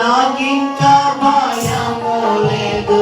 నాకింకా భయము లేదు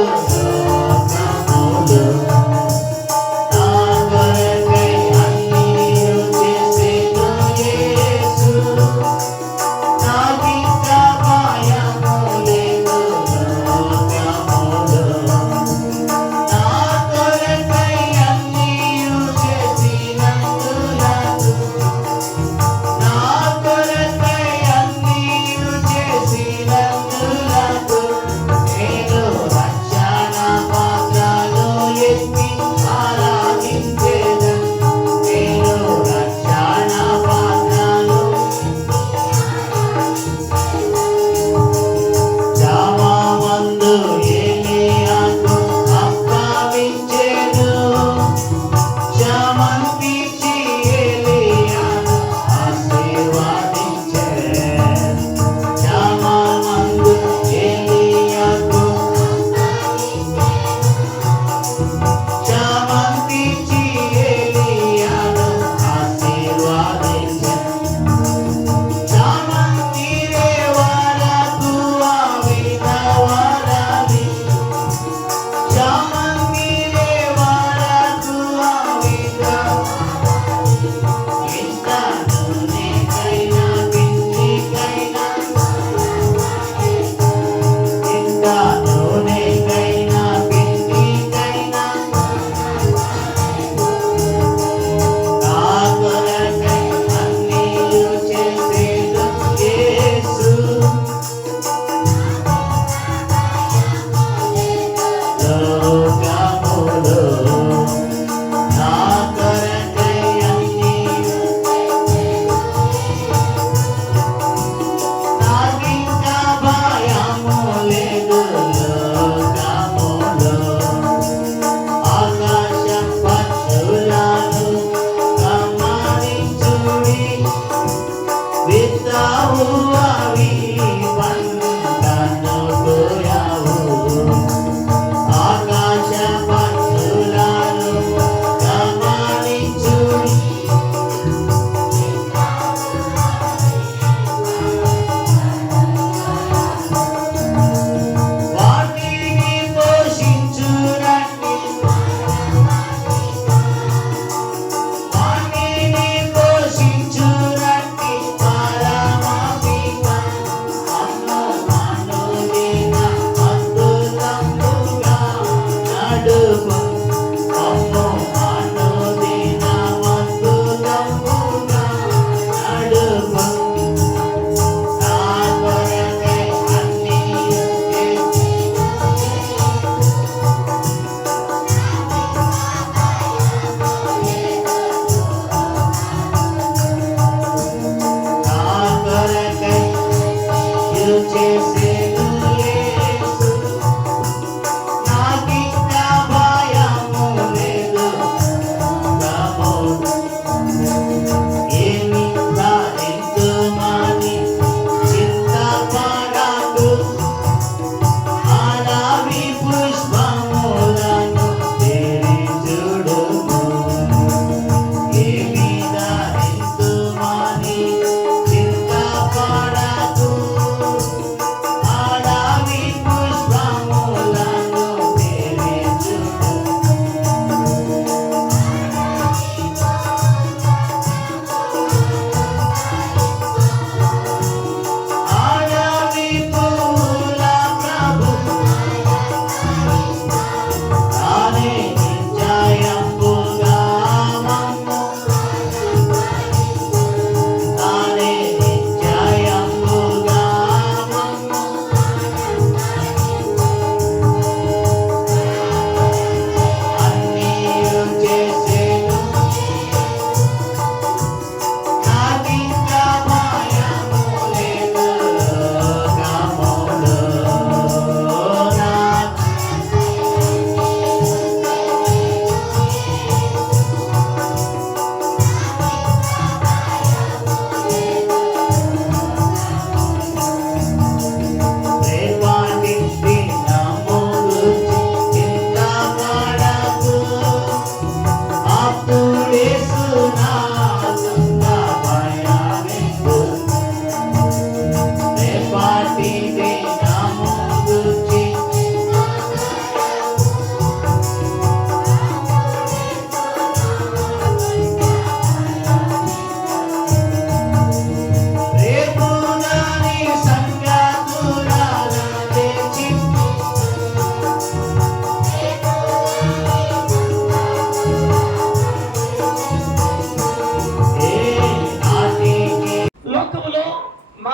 లోకములో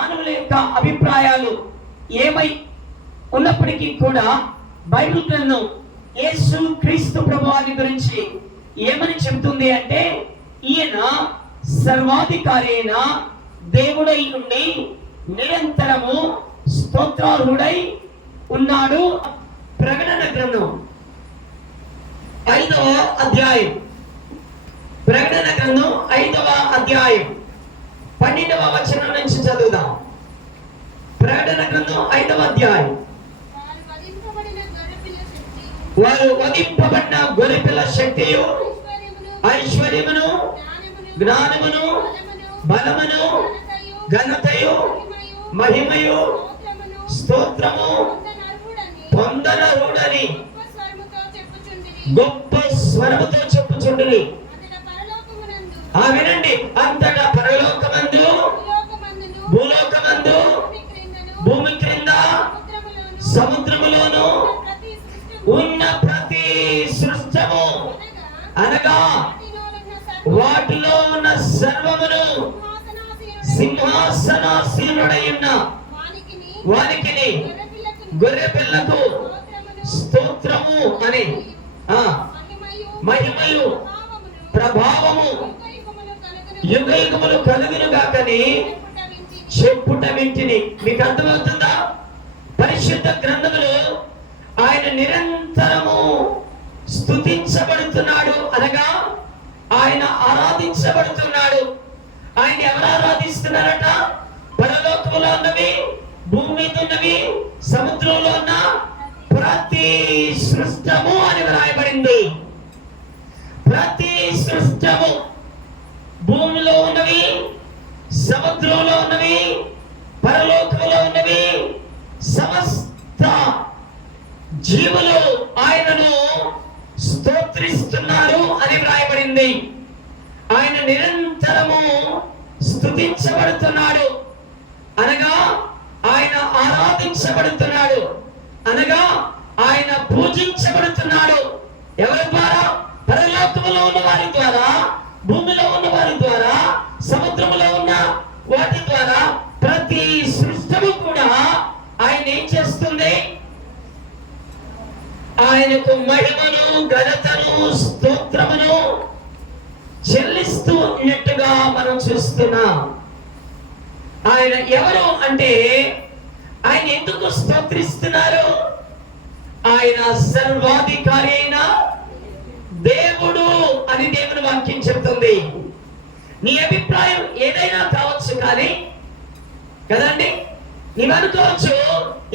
మానవుల యొక్క అభిప్రాయాలు ఏమై ఉన్నప్పటికీ కూడా బైబిల్ గ్రంథం యేసు క్రీస్తు ప్రభువాని గురించి ఏమని చెబుతుంది అంటే, ఈయన సర్వాధికారి అయిన దేవుడై ఉండి నిరంతరము స్తోత్రార్హుడై ఉన్నాడు. ప్రకటన గ్రంథం 5వ అధ్యాయం, ప్రకటన గ్రంథం 5వ అధ్యాయం 12వ వచనం నుంచి చదువుదాం. ప్రకటన గ్రంథం 5వ అధ్యాయం. వారు వధింపబడిన గొర్రెపిల్ల శక్తియు, ఐశ్వర్యమును, జ్ఞానమును, బలమును, ఘనతయు, మహిమయు, స్తోత్రము పొందనరుడని గొప్ప స్వరముతో చెప్పుచుండిరి. వినండి, అంతటా పరలోకమందు, భూలోకమందు, భూమి క్రింద, సముద్రములోను ఉన్న ప్రతి సృష్టము అనగా వాటిలో ఉన్న సర్వమును సింహాసనాసీనుడైన వానికిని గొర్రె పిల్లకు స్తోత్రము అని మహిమయు ప్రభావము యుగయుగములు కలుగును గాకని చెప్పుట వింటిని. మీకు అర్థమవుతుందా? పరిశుద్ధ గ్రంథములో ఆయన నిరంతరము స్తుతించబడుతున్నాడు, అనగా ఆయన ఆరాధించబడుతున్నాడు. ఆయన ఎవరు ఆరాధిస్తున్నారట? పరలోకములో ఉన్నవి, భూమి మీద ఉన్నవి, సముద్రంలో ఉన్న ప్రతి సృష్టము అని వ్రాయబడింది. ప్రతి సృష్టము, భూమిలో ఉన్నవి, సముద్రంలో ఉన్నవి, పరలోకములో ఉన్నవి, సమస్త జీవులు ఆయనను స్తోత్రిస్తున్నారు అని వ్రాయబడింది. ఆయన నిరంతరము స్తుతించబడుతున్నాడు, అనగా ఆయన ఆరాధించబడుతున్నాడు, అనగా ఆయన పూజించబడుతున్నాడు. ఎవరి ద్వారా? పరలోకములో ఉన్న వారి ద్వారా, భూమిలో ఉన్న వారి ద్వారా, సముద్రములో ఉన్న వాటి ద్వారా ప్రతి సృష్టము కూడా ఆయన ఏం చేస్తుంది? ఆయనకు మహిమను, ఘనతను, స్తోత్రమును చెల్లిస్తూ ఉన్నట్టుగా మనం చూస్తున్నాం. ఆయన ఎవరు అంటే, ఆయన ఎందుకు స్తోత్రిస్తున్నారు? ఆయన సర్వాధికారి అయిన దేవుడు అని దేవుని వాక్యం చెప్తుంది. నీ అభిప్రాయం ఏదైనా కావచ్చు, కానీ కదండి, నీవనుకోవచ్చు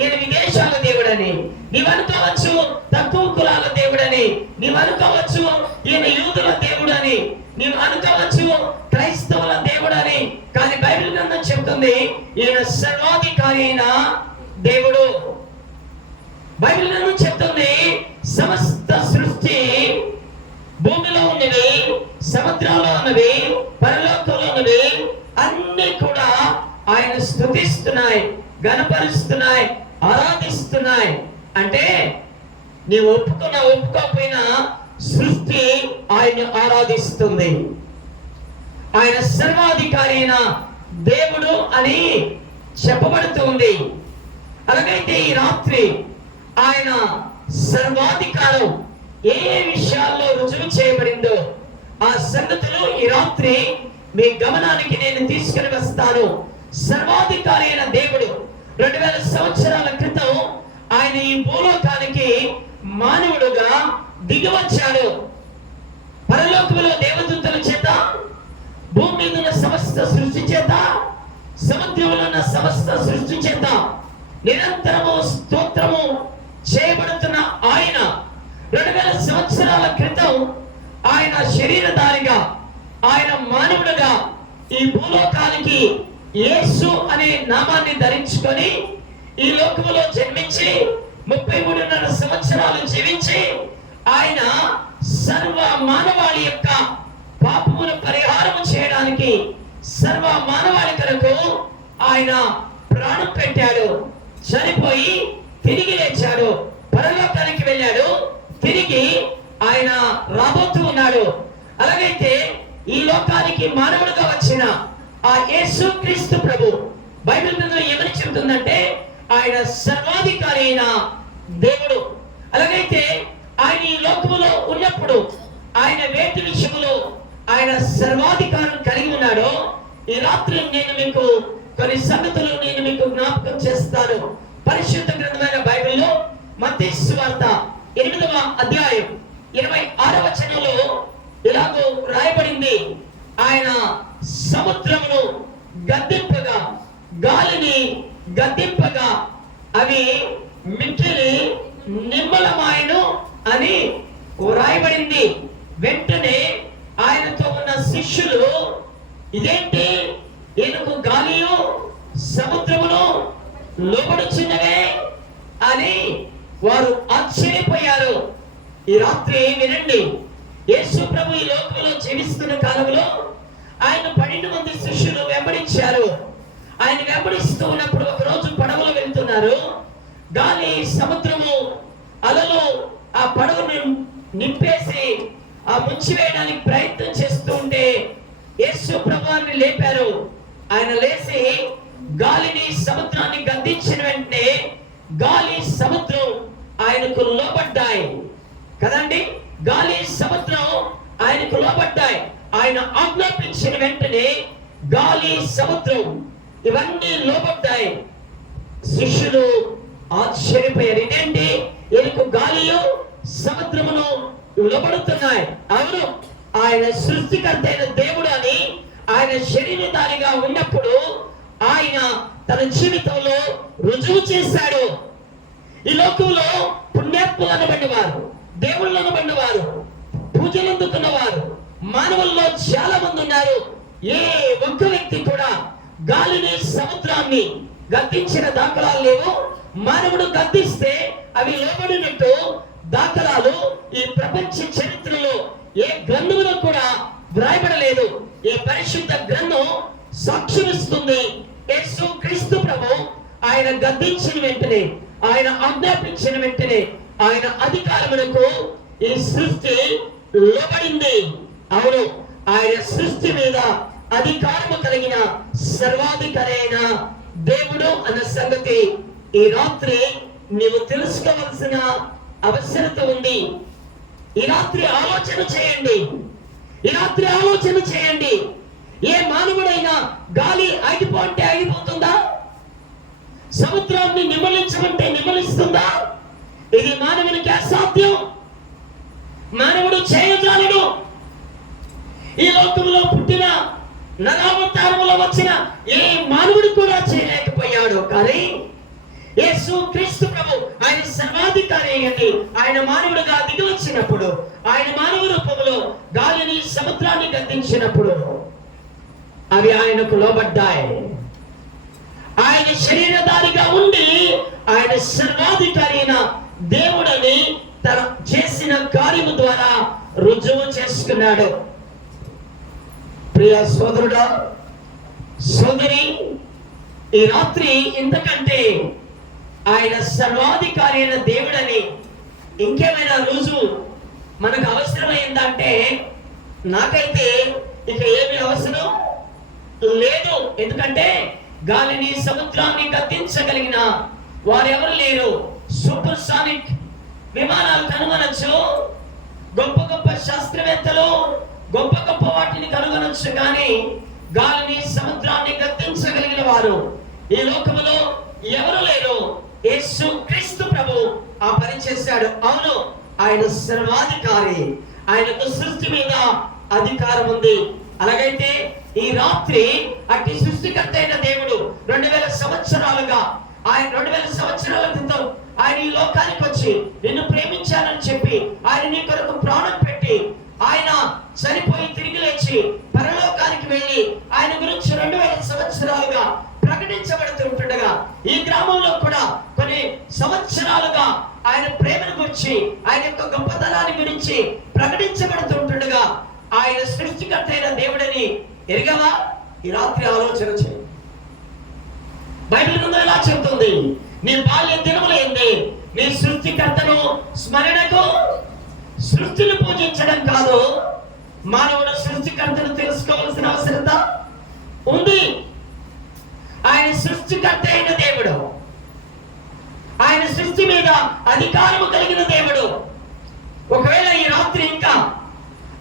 ఈయన విదేశాల దేవుడని, నీవనుకోవచ్చు తక్కువ కులాల దేవుడని, నీవనుకోవచ్చు ఈయన యూదుల దేవుడని, నీవు అనుకోవచ్చు క్రైస్తవుల దేవుడని. కానీ బైబిల్ గ్రంథం చెప్తుంది ఈయన సర్వాధికారి అయిన దేవుడు. బైబిల్ గ్రంథం చెప్తుంది సమస్త సృష్టి, భూమిలో ఉన్నవి, సముద్రంలో ఉన్నవి, పరలోకంలో ఉన్నవి అన్ని కూడా ఆయన స్తుతిస్తున్నాయి, గణపరుస్తున్నాయి, ఆరాధిస్తున్నాయి. అంటే నీవు ఒప్పుకోకపోయినా సృష్టి ఆయన ఆరాధిస్తుంది. ఆయన సర్వాధికారి అయిన దేవుడు అని చెప్పబడుతుంది. అలాగైతే ఈ రాత్రి ఆయన సర్వాధికారం ఏ విషయాల్లో రుజువు చేయబడిందో ఆ సంగతులు ఈ రాత్రి మీ గమనానికి నేను తీసుకుని వస్తాను. సర్వాధికారి అయిన దేవుడు 2000 సంవత్సరాల క్రితం ఆయన ఈ భూలోకానికి మానవుడుగా దిగి వచ్చాడు. పరలోకములో దేవదూతల చేత, భూమి మీద ఉన్న సమస్త సృష్టి చేత, సముద్రంలో ఉన్న సమస్త సృష్టి చేత నిరంతరము స్తోత్రము చేయబడుతున్న ఆయన 2000 సంవత్సరాల క్రితం ఆయన శరీరధారిగా, ఆయన మానవుడుగా ఈ భూలోకానికి యేసు అనే నామాన్ని ధరించుకొని ఈ లోకములో జన్మించి 33.5 సంవత్సరాలు జీవించి ఆయన సర్వ మానవాళి యొక్క పాపమును పరిహారం చేయడానికి సర్వ మానవాళి కొరకు ఆయన ప్రాణం పెట్టాడు. చనిపోయి తిరిగి లేచాడు, పరలోకానికి వెళ్ళాడు, తిరిగి ఆయన రాబోతూ ఉన్నాడు. అలాగైతే ఈ లోకానికి మానవుడిగా వచ్చిన ఆ యేసు క్రీస్తు ప్రభు బైబిల్ గ్రంథం ఏమని చెబుతుందంటే ఆయన సర్వాధికారి అయిన దేవుడు. అలాగైతే ఆయన ఈ లోకములో ఉన్నప్పుడు ఆయన వేటి విషయంలో ఆయన సర్వాధికారం కలిగి ఉన్నాడో ఈ రాత్రి నేను మీకు కొన్ని సంగతులు నేను మీకు జ్ఞాపకం చేస్తాను. పరిశుద్ధ గ్రంథమైన బైబిల్లో మత్తయి సువార్త 8వ అధ్యాయం 26వ వచనంలో ఇలాగో రాయబడింది, ఆయన సముద్రమును గద్దింపగా, గాలిని గద్దింపగా అవి మిక్కిలి నిమ్మలమాయను అని రాయబడింది. వెంటనే ఆయనతో ఉన్న శిష్యులు ఇదేంటి, ఈయనకు గాలియు సముద్రమును లోబడుచున్నవే అని వారు ఆశ్చర్యపోయారు. ఈ రాత్రి వినండి, యేసు ప్రభు ఈ లోకంలో జీవిస్తున్న కాలంలో ఆయన 12 మంది శిష్యులు వెంబడించారు. ఆయన వెంబడిస్తూ ఉన్నప్పుడు ఒక రోజు పడవలో వెళ్తున్నారు. గాలి సముద్రము అలలు ఆ పడవను నింపేసి ఆ ముంచి వేయడానికి ప్రయత్నం చేస్తూ ఉంటే యేసు ప్రభువుని లేపారు. ఆయన లేచి గాలిని సముద్రాన్ని గద్దించిన వెంటనే గాలి సముద్రం ఆయనకు లోబడ్డాయి కదండి. గాలి సముద్రం ఆయనకు లోబడ్డాయి. ఆయన ఆజ్ఞాపించిన వెంటనే గాలి సముద్రం ఇవన్నీ లోబడ్డాయి. శిష్యులు ఆశ్చర్యపోయారు, ఇదేంటి, ఈయనకు గాలియు సముద్రమును లోబడుతున్నాయి. అవును, ఆయన సృష్టికర్త అయిన దేవుడు అని ఆయన శరీరధారిగా ఉన్నప్పుడు ఆయన తన జీవితంలో రుజువు చేశాడు. ఈ లోకంలో పుణ్యాత్ములు అనబడిన వారు, దేవుళ్ళు అనబడిన వారు, పూజలు అందుకున్న వారు మానవుల్లో చాలా మంది ఉన్నారు. ఏ ఒక్క వ్యక్తి కూడా గాలిని సముద్రాన్ని గద్దించిన దాఖలాలు లేవు. మానవుడు గద్దిస్తే అవి లోబడినట్టు దాఖలాలు ఈ ప్రపంచ చరిత్రలో ఏ గ్రంథంలో కూడా వ్రాయబడలేదు. ఈ పరిశుద్ధ గ్రంథం సాక్ష్యమిస్తుంది. యేసు క్రీస్తు ప్రభు ఆయన గద్దించిన వెంటనే, ఆయన ఆజ్ఞాపించిన వెంటనే ఆయన అధికారమునకు ఈ సృష్టి లోబడింది. అవును, ఆయన సృష్టి మీద అధికారము కలిగిన సర్వాధికారి అయిన దేవుడు అన్న సంగతి ఈ రాత్రి నీవు తెలుసుకోవలసిన అవసరత ఉంది. ఈ రాత్రి ఆలోచన చేయండి. ఈ రాత్రి ఆలోచన చేయండి. ఏ మానవుడైనా గాలి ఆగిపోంటే ఆగిపోతుందా? సముద్రాన్ని నిమ్మలించమంటే నిమ్మలిస్తుందా? ఇది మానవునికి అసాధ్యం. మానవుడు చేయజాలడు. ఈ లోకంలో పుట్టిన నరావతారములో వచ్చిన ఏ మానవుడు కూడా చేయలేకపోయాడు. కానీ యేసు క్రీస్తు ప్రభు ఆయన సర్వాధికారి అయ్యండి. ఆయన మానవుడిగా దిగి వచ్చినప్పుడు, ఆయన మానవ రూపంలో గాలిని సముద్రాన్ని గద్దించినప్పుడు అవి ఆయనకు లోబడ్డాయి. ఆయన శరీరధారిగా ఉండి ఆయన సర్వాధికారి అయిన దేవుడని తన చేసిన కార్యము ద్వారా రుజువు చేసుకున్నాడు. ప్రియ సోదరుడా, సోదరి, ఈ రాత్రి ఇంతకంటే ఆయన సర్వాధికారి అయిన దేవుడని ఇంకేమైనా రుజువు మనకు అవసరమైందంటే నాకైతే ఇక ఏమి అవసరం లేదు. ఎందుకంటే గాలిని సముద్రాన్ని గద్దించగలిగిన వారెవరు లేరు. సూపర్ సానిక్ విమానాలు కనుగొనొచ్చు, గొప్ప గొప్ప శాస్త్రవేత్తలు గొప్ప గొప్ప వాటిని కనుగొనొచ్చు, కానీ గాలిని సముద్రాన్ని గద్దించగలిగిన వారు ఈ లోకములో ఎవరు లేరు. యేసు క్రీస్తు ప్రభు ఆ పని చేశాడు. అవును, ఆయన సర్వాధికారి. ఆయనకు సృష్టి మీద అధికారం ఉంది. అలాగైతే ఈ రాత్రి అట్టి సృష్టికర్త అయిన దేవుడు 2000 సంవత్సరాలుగా, ఆయన 2000 సంవత్సరాల క్రితం ఆయన ఈ లోకానికి వచ్చి నిన్ను ప్రేమించానని చెప్పి ఆయన నీ కొరకు ప్రాణం పెట్టి ఆయన చనిపోయి తిరిగి లేచి పరలోకానికి వెళ్ళి ఆయన గురించి 2000 సంవత్సరాలుగా ప్రకటించబడుతుండగా ఈ గ్రామంలో కూడా కొన్ని సంవత్సరాలుగా ఆయన ప్రేమను గురించి, ఆయన యొక్క గొప్పతనాన్ని గురించి ప్రకటించబడుతుండగా ఆయన సృష్టికర్త అయిన దేవుడని ఎరగవా? ఈ రాత్రి ఆలోచన చేయి. బైబిల్ గ్రంథం ఎలా చెబుతుంది? నీ బాల్య దినములైంది నీ సృష్టికర్తను స్మరణకు. సృష్టిని పూజించడం కాదు, మానవుడు సృష్టికర్తను తెలుసుకోవాల్సిన అవసరత ఉంది. ఆయన ఆయన సృష్టికర్త అయిన దేవుడు, ఆయన సృష్టి మీద అధికారము కలిగిన దేవుడు. ఒకవేళ ఈ రాత్రి ఇంకా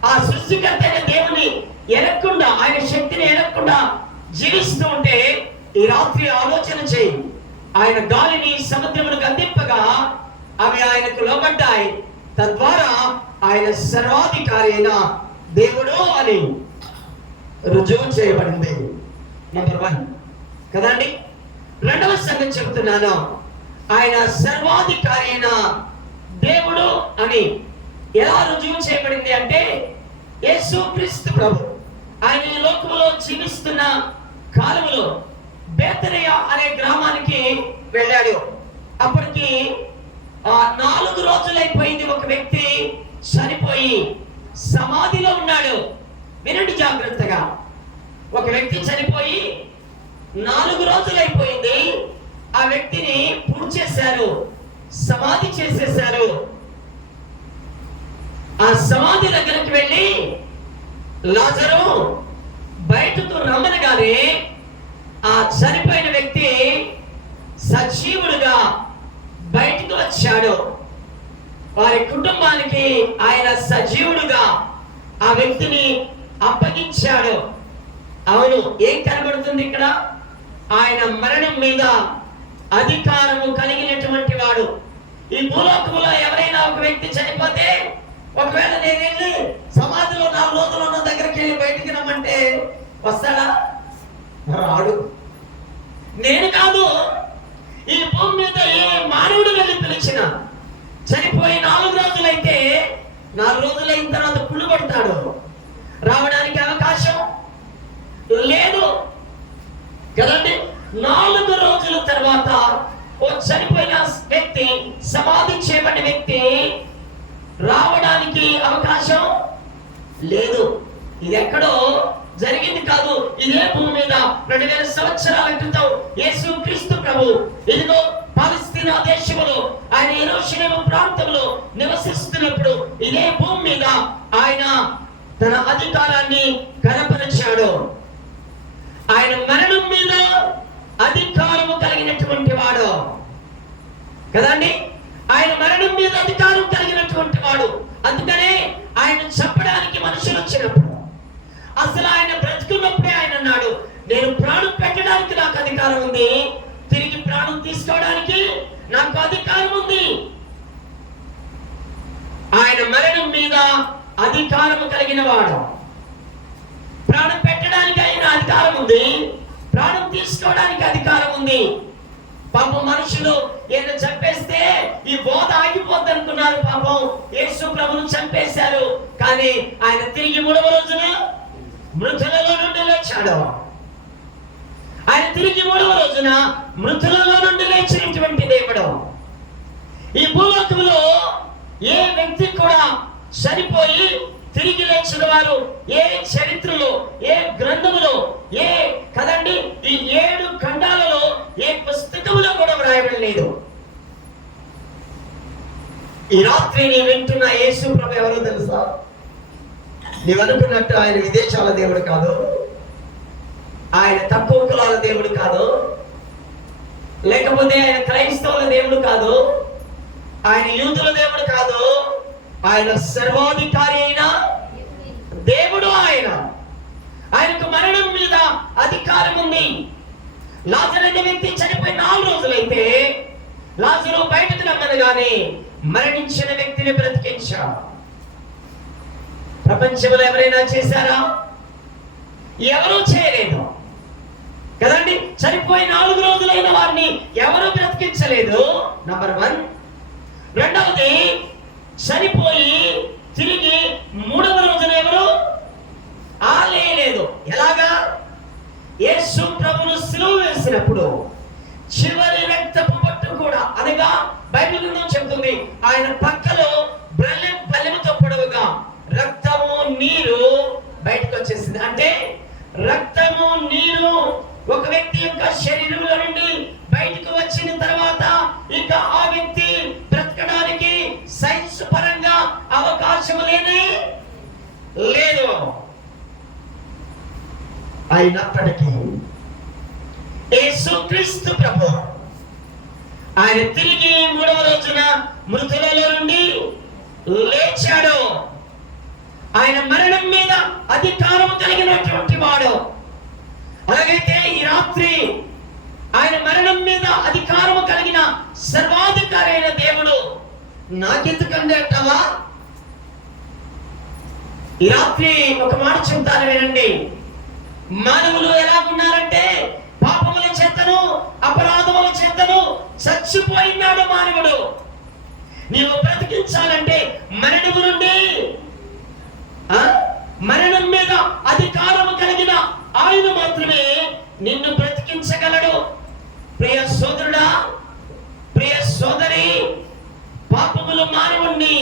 ఆ సృష్టికర్త అయిన దేవుని ఎరగకుండా, ఆయన శక్తిని ఎరగకుండా జీవిస్తూ ఉంటే ఈ రాత్రి ఆలోచన చేయి. ఆయన గాలిని సముద్రములకు అందింపగా అవి ఆయనకు లోబడ్డాయి. తద్వారా ఆయన సర్వాధికారి అయిన దేవుడు అని రుజువు చేయబడింది. నెంబర్ 1 కదండి. రెండవ సంగతి చెబుతున్నాను, ఆయన సర్వాధికారి అయిన దేవుడు అని ఎలా రుజువు చేయబడింది అంటే, యేసుక్రీస్తు ప్రభు ఆయన ఈ లోకంలో జీవిస్తున్న కాలంలో బేతనియ అనే గ్రామానికి వెళ్ళాడు. అప్పటికి 4 రోజులైపోయింది. ఒక వ్యక్తి చనిపోయి సమాధిలో ఉన్నాడు. వినండి జాగ్రత్తగా. ఒక వ్యక్తి చనిపోయి 4 రోజులైపోయింది. ఆ వ్యక్తిని పూడ్చేశారు, సమాధి చేసేశారు. ఆ సమాధి దగ్గరికి వెళ్ళి లాజరు బయటకు రమ్మనగానే ఆ చనిపోయిన వ్యక్తి సజీవుడుగా బయటకు వచ్చాడు. వారి కుటుంబానికి ఆయన సజీవుడుగా ఆ వ్యక్తిని అప్పగించాడు. అవును, ఏం కనబడుతుంది ఇక్కడ? ఆయన మరణం మీద అధికారము కలిగినటువంటి వాడు. ఈ భూలోకములో ఎవరైనా ఒక వ్యక్తి చనిపోతే, ఒకవేళ నేను వెళ్ళి సమాధిలో 4 రోజులు ఉన్న దగ్గరికి వెళ్ళి బయటికి రమ్మంటే వస్తాడా? రాడు. నేను కాదు, ఈ భూమి మీద ఏ మానవుడు వెళ్ళి పిలిచిన చనిపోయి 4 రోజులైతే 4 రోజులైన తర్వాత పుళ్ళు పడతాడు. రావడానికి అవకాశం లేదు కదండి. 4 రోజుల తర్వాత ఓ చనిపోయిన వ్యక్తి, సమాధి చేయబడిన వ్యక్తి రావడానికి అవకాశం లేదు. ఇది ఎక్కడో జరిగింది కాదు, ఇదే భూమి మీద 2000 సంవత్సరాల క్రితం యేసుక్రీస్తు ప్రభు ఇదిగో పాలస్తీనా దేశంలో ఆయన యెరూషలేము ప్రాంతంలో నివసిస్తున్నప్పుడు ఇదే భూమి మీద ఆయన తన అధికారాన్ని కనపరిచాడు. ఆయన మరణం మీద అధికారము కలిగినటువంటి వాడు కదండి. ఆయన మరణం మీద అధికారం కలిగినటువంటి వాడు. అందుకనే ఆయన చంపడానికి మనుషులు వచ్చినప్పుడు, అసలు ఆయన బ్రతుకున్నప్పుడే ఆయన అన్నాడు, నేను ప్రాణం పెట్టడానికి నాకు అధికారం ఉంది, తిరిగి ప్రాణం తీసుకోవడానికి నాకు అధికారం ఉంది. ఆయన మరణం మీద అధికారం కలిగిన వాడు. ప్రాణం పెట్టడానికి ఆయన అధికారం ఉంది, ప్రాణం తీసుకోవడానికి అధికారం ఉంది. పాపం మనుషులు ఏదో చంపేస్తే ఈ బోధ ఆగిపోద్ది అనుకున్నారు. పాపం యేసు ప్రభువును చంపేశారు, కానీ ఆయన తిరిగి 3వ రోజున మృతులలో నుండి లేచాడు. ఆయన తిరిగి 3వ రోజున మృతులలో నుండి లేచినటువంటి దేవుడు. ఈ భూలోకంలో ఏ వ్యక్తి కూడా చనిపోయి తిరిగి లేచిన వారు ఏ చరిత్రలో, ఏ గ్రంథములో, ఏ కదండి ఈ 7 ఖండాలలో ఏ పుస్తకములో కూడా వ్రాయబడలేదు. ఈ రాత్రి నీ వింటున్న యేసు ప్రభు ఎవరో తెలుసా? నీవు అనుకున్నట్టు ఆయన విదేశాల దేవుడు కాదు, ఆయన తక్కువ కులాల దేవుడు కాదు, లేకపోతే ఆయన క్రైస్తవుల దేవుడు కాదు, ఆయన యూదుల దేవుడు కాదు. ఆయన సర్వాధికారి అయిన దేవుడు. ఆయనకు మరణం మీద అధికారం ఉంది. లాజరు అనే వ్యక్తి చనిపోయి 4 రోజులైతే లాజరు బయటకు రమ్మనగానే మరణించిన వ్యక్తిని బ్రతికించాడు. ప్రపంచంలో ఎవరైనా చేశారా? ఎవరూ చేయలేదు కదండి. చనిపోయి 4 రోజులైన వారిని ఎవరు బ్రతికించలేదు. నంబర్ 1. రెండవది, చనిపోయి తిరిగి 3వ రోజున ఎవరు ఆలేయలేదు. ఎలాగా? యేసు ప్రభువును సిలువ వేసినప్పుడు చివరి రక్తపు బొట్టు కూడా, అనగా బైబిల్ గ్రంథం చెబుతుంది, ఆయన పక్కలో బల్లెముతో పొడవుగా రక్తము నీరు బయటకు వచ్చేసింది. అంటే రక్తము నీరు ఒక వ్యక్తి యొక్క శరీరంలో నుండి బయటకు వచ్చిన తర్వాత ఇక ఆ వ్యక్తి బ్రతకడానికి సైన్స్ పరంగా అవకాశం లేదు. అయినప్పటికీ యేసుక్రీస్తు ప్రభు ఆయన తిరిగి మూడవ రోజున మృతులలో నుండి లేచాడు. ఆయన మరణం మీద అధికారం కలిగినటువంటి వాడు. అలాగైతే ఈ రాత్రి ఆయన మరణం మీద అధికారము కలిగిన సర్వాధికారి అయిన దేవుడు నాకెందుకండి అంటావా? ఈ రాత్రి ఒక మాట చెప్తాను వినండి. మానవులు ఎలా ఉన్నారంటే పాపముల చేతను అపరాధముల చేతను చచ్చిపోయినాడు మానవుడు. నీవు బ్రతికించాలంటే మరణము నుండి మరణం మీద అధికారము కలిగిన ఆయన మాత్రమే నిన్ను బ్రతికించగలడు. ప్రియ సోదరుడా, ప్రియ సోదరి, పాపములు మానవుణ్ణి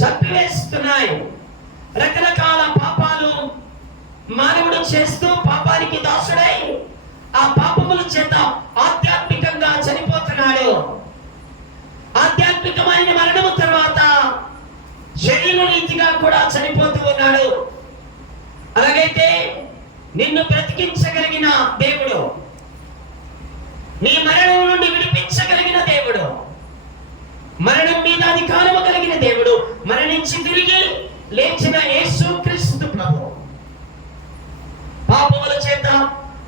చంపివేస్తున్నాయి. రకరకాల పాపాలు మానవుడు చేస్తూ పాపానికి దాసుడై ఆ పాపముల చేత ఆధ్యాత్మికంగా చనిపోతున్నాడు. ఆధ్యాత్మికమైన మరణము తర్వాత శరీర రీతిగా కూడా చనిపోతూ ఉన్నాడు. అలాగైతే నిన్ను బ్రతికించగలిగిన దేవుడు, నీ మరణం నుండి విడిపించగలిగిన దేవుడు, మరణం మీద అధికారము కలిగిన దేవుడు, మరణించి తిరిగి లేచిన యేసుక్రీస్తు ప్రభు పాపముల చేత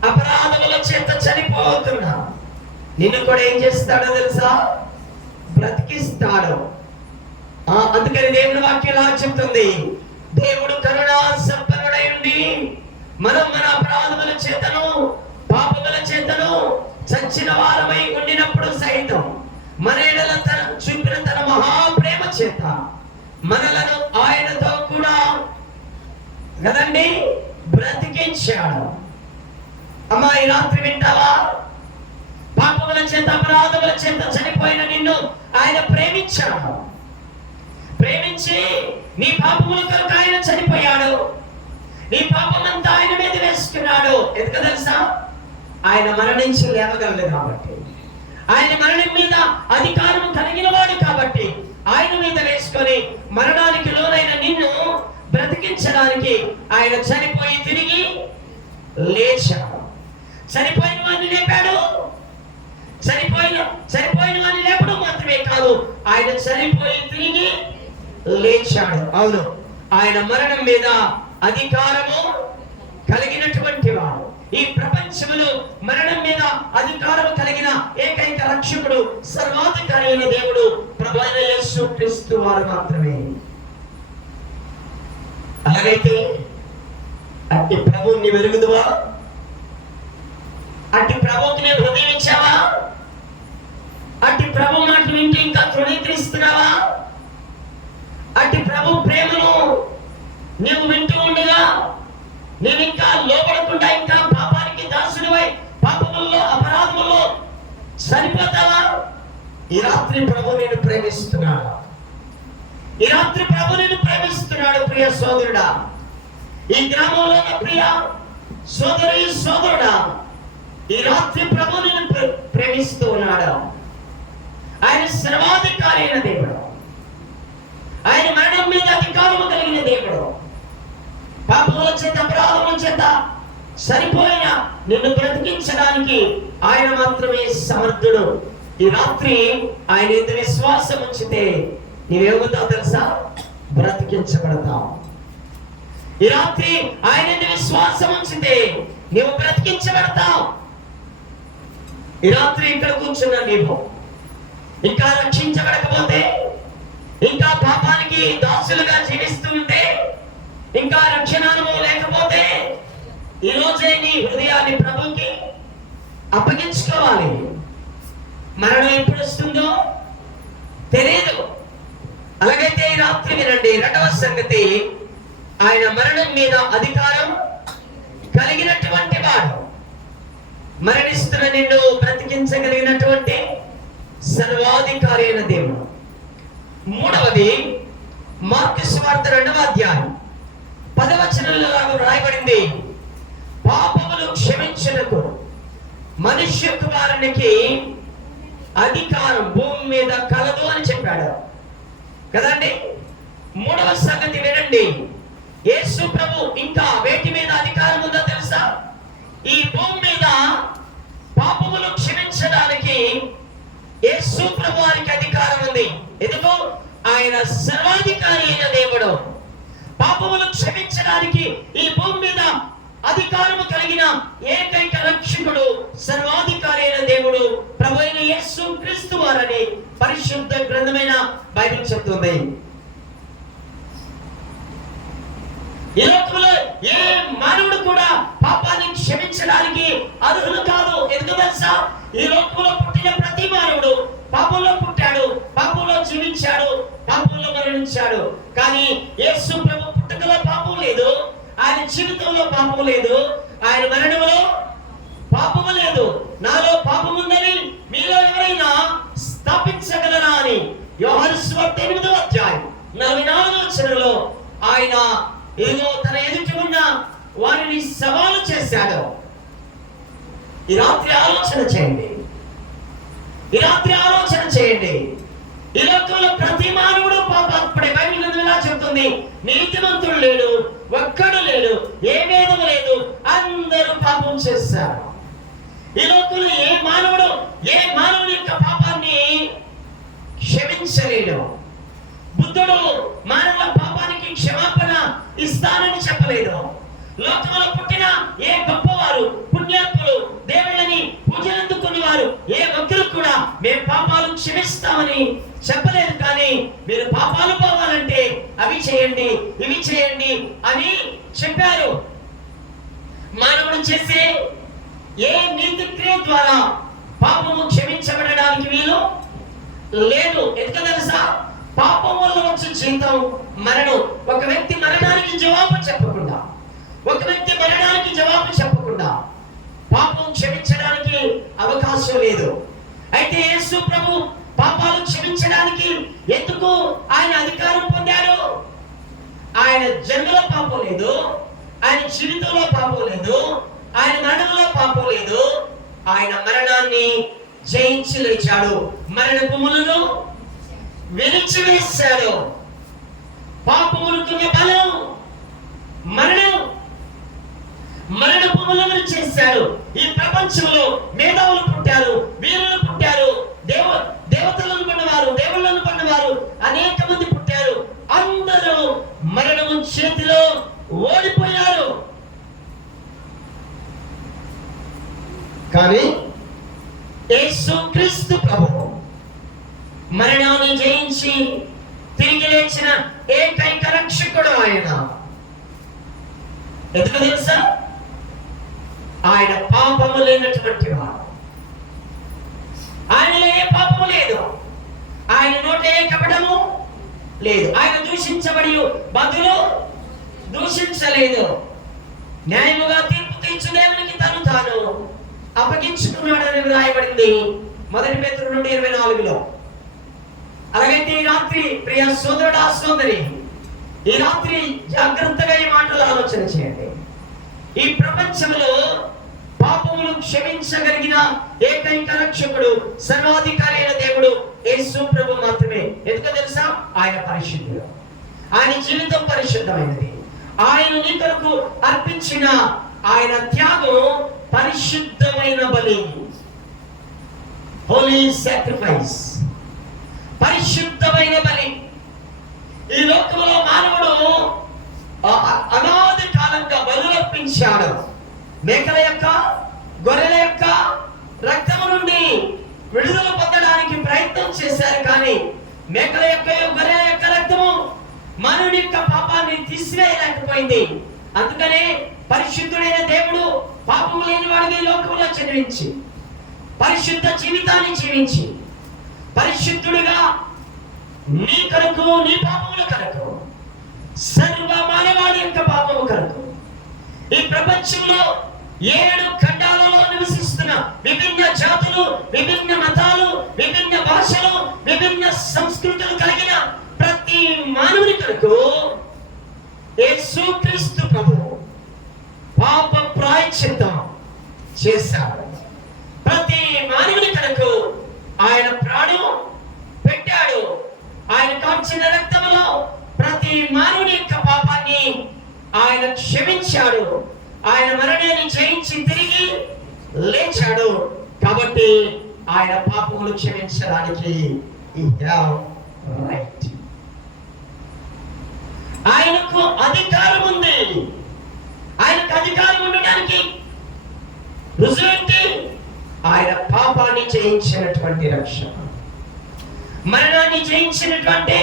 అపరాధముల చేత చనిపోతున్నా నిన్ను కూడా ఏం చేస్తాడో తెలుసా? బ్రతికిస్తాడు. అందుకని దేవుని వాక్యం ఇలా చెప్తుంది, దేవుడు కరుణా సంపన్నుడై ఉండి మనం మన అపరాధముల చేతను పాపముల చేతను చచ్చిన వారమై ఉండినప్పుడు సైతం మన ఎడల చూపిన తన మహాప్రేమ చేత మనలను ఆయనతో కూడా కదండి బ్రతికించాడు. అమ్మా, ఈ రాత్రి వింటావా? పాపముల చేత అపరాధముల చేత చనిపోయిన నిన్ను ఆయన ప్రేమించాడు. ప్రేమించి నీ పాపముల కొరకు ఆయన చనిపోయాడు. నీ పాపమంతా ఆయన మీద వేసుకున్నాడు. ఎందుకు తెలుసా? ఆయన మరణించి లేవగలడు కాబట్టి, ఆయన మరణం మీద అధికారం కలిగిన వాడు కాబట్టి ఆయన మీద వేసుకొని మరణానికి లోనైన నిన్ను బ్రతికించడానికి ఆయన చనిపోయి తిరిగి లేచాడు. చనిపోయిన వాడిని లేపాడు. చనిపోయిన వాడిని లేపడం మాత్రమే కాదు, ఆయన చనిపోయి తిరిగి లేచాడు. అవును, ఆయన మరణం మీద అధికారము కలిగినటువంటి వాడు. ఈ ప్రపంచంలో మరణం మీద అధికారం కలిగిన ఏకైక రక్షకుడు, సర్వాధికారి అయిన దేవుడు ప్రభువైన యేసుక్రీస్తు వారు మాత్రమే. అలాగైతే అట్టి ప్రభువుని నీవు ఎరుగుదువా? అట్టి ప్రభువుకి నేను హృదయం ఇచ్చావా? అట్టి ప్రభు మాట వింటూ ఇంకా తృణీకరిస్తున్నావా? అట్టి ప్రభు ప్రేమను నీవు వింటూ ఉండగా నేను ఇంకా లోపడకుండా ఇంకా పాపానికి దాసుడివై పాపముల్లో అపరాధముల్లో చనిపోతావా? ఈ రాత్రి ప్రభు నేను ప్రేమిస్తున్నాడు. ఈ రాత్రి ప్రభు నేను ప్రేమిస్తున్నాడు. ప్రియ సోదరుడా, ఈ గ్రామంలో ప్రియ సోదరి సోదరుడా, ఈ రాత్రి ప్రభు నేను ప్రేమిస్తూ ఉన్నాడు. ఆయన సర్వాధికారి అయిన దేవుడు. ఆయన మరణం మీద అధికారము కలిగిన దేవుడు. పాపముల చేత అపరాధముల చేత సరిపోయిన నిన్ను బ్రతికించడానికి ఆయన మాత్రమే సమర్థుడు. ఈ రాత్రి ఆయన ఎంత విశ్వాసం ఉంచితే నీవేమవుతావు తెలుసా? బ్రతికించబడతావు. ఈ రాత్రి ఆయన విశ్వాసం ఉంచితే నీవు బ్రతికించబడతావు. ఈ రాత్రి ఇక్కడ కూర్చున్న నీవు ఇంకా రక్షించబడకపోతే, ఇంకా పాపానికి దాసులుగా జీవిస్తూ ఉంటే, ఇంకా రక్షణ అనుభవం లేకపోతే ఈ రోజే నీ హృదయాన్ని ప్రభుకి అప్పగించుకోవాలి. మరణం ఎప్పుడు వస్తుందో తెలియదు. అలాగైతే ఈ రాత్రి వినండి, రెండవ సంగతి, ఆయన మరణం మీద అధికారం కలిగినటువంటి వాడు, మరణిస్తున్న నిన్ను బ్రతికించగలిగినటువంటి సర్వాధికారి అయిన దేవుడు. మూడవది, మార్కు సువార్త 2వ అధ్యాయం 10వ వచనంలో రాయబడింది, పాపములు క్షమించుటకు మనుష్య కుమారునికి అధికారం భూమి మీద కలదు అని చెప్పాడు కదండి. మూడవ సంగతి వినండి, యేసు ప్రభు ఇంకా వేటి మీద అధికారం ఉందో తెలుసా? ఈ భూమి మీద పాపములు క్షమించడానికి యేసు ప్రభువారికి అధికారం ఉంది. ఎందుకు? ఆయన సర్వాధికారి అయిన దేవుడు. పాపములు క్షమించడానికి ఈ భూమి మీద అధికారము కలిగిన ఏకైక రక్షకుడు, సర్వాధికారి అయిన దేవుడు ప్రభు అయిన యేసు క్రీస్తు వారని పరిశుద్ధ గ్రంథమైన బైబిల్ చెప్తుంది. ఈ లోకంలో ఏ మానవుడు కూడా పాపాన్ని క్షమించడానికి అర్హులు కాదు. ఎందుకు తెలుసా? ఈ లోకంలో పుట్టిన ప్రతి మానవుడు పాపంలో పుట్టాడు, పాపంలో జీవించాడు, పాపంలో మరణించాడు. కానీ యేసు ప్రభు పుట్టుకలో పాపం లేదు, ఆయన జీవితంలో పాపం లేదు, ఆయన మరణంలో పాపము లేదు. నాలో పాపం ఉందని మీలో ఎవరైనా స్థాపించగలరా అని యోహాను సువార్త 8వ అధ్యాయం 44వ వచనంలో ఆయన ఏదో తన ఎదుట ఉన్న వారిని సవాలు చేశాడు. ఈ రాత్రి ఆలోచన చేయండి, ఈ రాత్రి ఆలోచన చేయండి. ఈ లోకంలో ప్రతి మానవుడు పాపాత్ముడే. బైబిల్ గ్రంథం ఇలా చెప్తుంది, నీతిమంతుడు లేడు, ఒక్కడు లేడు, ఏ భేదము లేదు, అందరూ పాపం చేశారు. ఈ లోకంలో ఏ మానవుడి యొక్క పాపాన్ని క్షమించలేడు. బుద్ధుడు మానవుల పాపానికి క్షమాపణ ఇస్తానని చెప్పలేదు. లోకంలో పుట్టిన ఏ గొప్పవారు, పుణ్యాత్ములు, దేవుళ్ళని పూజలందుకున్న వారు ఏ ఒక్కరు కూడా మేము పాపాలు క్షమిస్తామని చెప్పలేదు. కానీ మీరు పాపాలు పోవాలంటే అవి చేయండి, ఇవి చేయండి అని చెప్పారు. మానవుడు చేసే ఏ నీతి క్రియ ద్వారా పాపము క్షమించబడడానికి వీలు లేదు. ఎందుకు తెలుసా? పాపం వల్ల వచ్చే జీవితం మరణం. ఒక వ్యక్తి మరణానికి జవాబు చెప్పకుండా పాపం క్షమించడానికి అవకాశం లేదు. అయితే యేసు ప్రభు పాపాలు క్షమించడానికి ఎందుకు ఆయన అధికారం పొందారు? ఆయన జన్మలో పాపం లేదు, ఆయన జీవితంలో పాపం లేదు, ఆయన మరణంలో పాపం లేదు. ఆయన మరణాన్ని జయించి లేచాడు, మరణపు ముళ్ళను విరిచివేశాడు. పాపములకున్న బలం మరణపు ముళ్ళను చేశాడు. ఈ ప్రపంచంలో మేధావులు పుట్టారు, వీరులు పుట్టారు, దేవతలను పన్నవారు, దేవుళ్ళను పన్నవారు అనేక మంది పుట్టారు. అందరూ మరణము చేతిలో ఓడిపోయారు. కానీ యేసు క్రీస్తు ప్రభువు మరణాన్ని జయించి తిరిగి లేచిన ఏకైక రక్షకుడు ఆయన. ఎందుకు తెలుసా? ఆయన పాపము లేనటువంటి వాడు. ఆయనలో ఏ పాపము లేదు, ఆయన నోట ఏ కపటము లేదు, ఆయన దూషించబడి బదులు దూషించలేదు. న్యాయముగా తీర్పు తీర్చు దేవునికి తాను అప్పగించుకున్నాడని రాయబడింది 1 పేతురు 2:24లో. అలాగైతే ఈ రాత్రి ప్రియ సోదరుడా, సోదరి, ఈ రాత్రి జాగ్రత్తగా ఈ మాటలు ఆలోచన చేయండి. ఈ ప్రపంచంలో పాపములు క్షమించగలిగిన ఏకైక రక్షకుడు, సర్వాధికారి అయిన దేవుడు యేసు ప్రభు మాత్రమే. ఎందుకో తెలుసా? ఆయన పరిశుద్ధుడు, ఆయన జీవితం పరిశుద్ధమైనది. ఆయన నీ కొరకు అర్పించిన ఆయన త్యాగం పరిశుద్ధమైన బలి, హోలీ సాక్రిఫైస్, పరిశుద్ధమైన బలి. ఈ లోకంలో మానవుడు అనాది కాలంగా బలులర్పించాడు. మేకల యొక్క, గొర్రెల యొక్క రక్తము నుండి విడుదల పొందడానికి ప్రయత్నం చేశారు. కానీ మేకల యొక్క, గొర్రెల యొక్క రక్తము మానవుడి యొక్క పాపాన్ని తీసివేయలేకపోయింది. అందుకనే పరిశుద్ధుడైన దేవుడు పాపము లేని వాడిని లోకంలో జన్మించి పరిశుద్ధ జీవితాన్ని జీవించి పరిశుద్ధుడిగా నీ కొరకు, నీ పాపముల కొరకు, సర్వ మానవాళి యొక్క పాపము కొరకు ఈ ప్రపంచంలో 7 ఖండాలలో నివసిస్తున్న విభిన్న జాతులు, విభిన్న మతాలు, విభిన్న భాషలు, విభిన్న సంస్కృతులు కలిగిన ప్రతి మానవుని కొరకు యేసుక్రీస్తు ప్రభువు పాప ప్రాయశ్చిత్తం చేశాడు. ప్రతి మానవుని కొరకు ఆయన ప్రాణం పెట్టాడు. ఆయన కాచిన రక్తములో ప్రతి మానవుని యొక్క పాపాన్ని ఆయన క్షమించాడు. ఆయన మరణాన్ని జయించి తిరిగి లేచాడు. కాబట్టి ఆయన పాపములు క్షమించడానికి he have right. ఆయనకు అధికారం ఉంది. ఆయనకు అధికారం ఉండడానికి రుజువేంటి? ఆయన పాపాన్ని జయించినటువంటి రక్షణ, మరణాన్ని జయించినటువంటి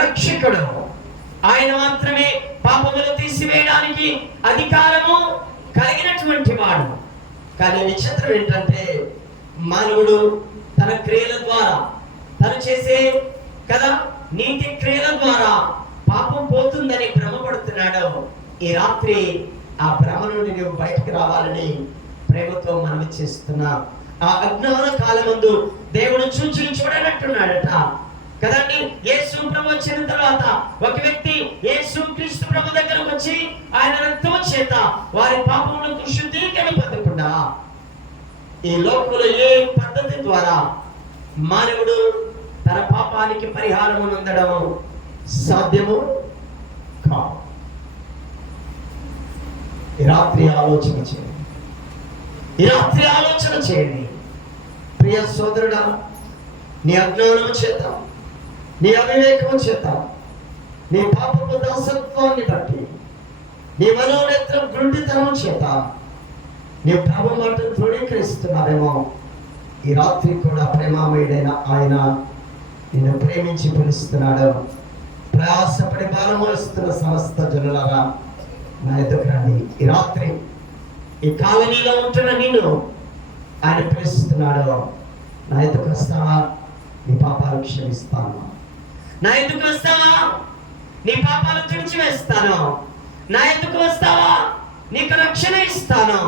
రక్షకుడు. ఆయన మాత్రమే పాపములు తీసివేయడానికి అధికారము కలిగినటువంటి వాడు. కానీ విచిత్రం ఏంటంటే మానవుడు తన క్రియల ద్వారా, తను చేసే కదా నీతి క్రియల ద్వారా పాపం పోతుందని భ్రమపడుతున్నాడు. ఈ రాత్రి ఆ భ్రమ నుండి నువ్వు బయటకు రావాలని ప్రేమతో మనవి చేస్తున్నా. ఆ అజ్ఞాన కాలమందు దేవుడు చూచి చూడనట్టున్నాడట కదండి. యేసు ప్రభు వచ్చిన తర్వాత ఒక వ్యక్తి యేసు క్రీస్తు ప్రభు దగ్గరకు వచ్చి ఆయన రక్తము చేత వారి పాపములకు శుద్ధీకరణ పొందకుండా ఈ లోకంలో ఏ పద్ధతి ద్వారా మానవుడు తన పాపానికి పరిహారము పొందడం సాధ్యము కాదు. ఈ రాత్రి ఆలోచన చేయండి. ఈ రాత్రి ఆలోచన చేయండి ప్రియ సోదరుడా. నీ అజ్ఞానము చేత, నీ అవివేకము చేత, నీ పాపపు దాసత్వాన్ని బట్టి, నీ మనోనేత్ర గుండితనం చేత నీ ప్రభు మాట ధృవీకరిస్తున్నారేమో. ఈ రాత్రి కూడా ప్రేమామయుడైన ఆయన నిన్ను ప్రేమించి పిలుస్తున్నాడు. ప్రయాసపడి భారమోస్తున్న సమస్త జనులారా నా ఎదురు రండి. ఈ రాత్రి ఈ కాలనీలో ఉంటున్న నిన్ను ఆయన పిలుస్తున్నాడు. నా ఎదుకు వస్తావా? నీ పాపాలు క్షమిస్తాను. నా ఎదుకు వస్తావా? నీ పాపాలు తుడిచివేస్తాను. నా ఎదుకు వస్తావా? నీకు రక్షణ ఇస్తాను.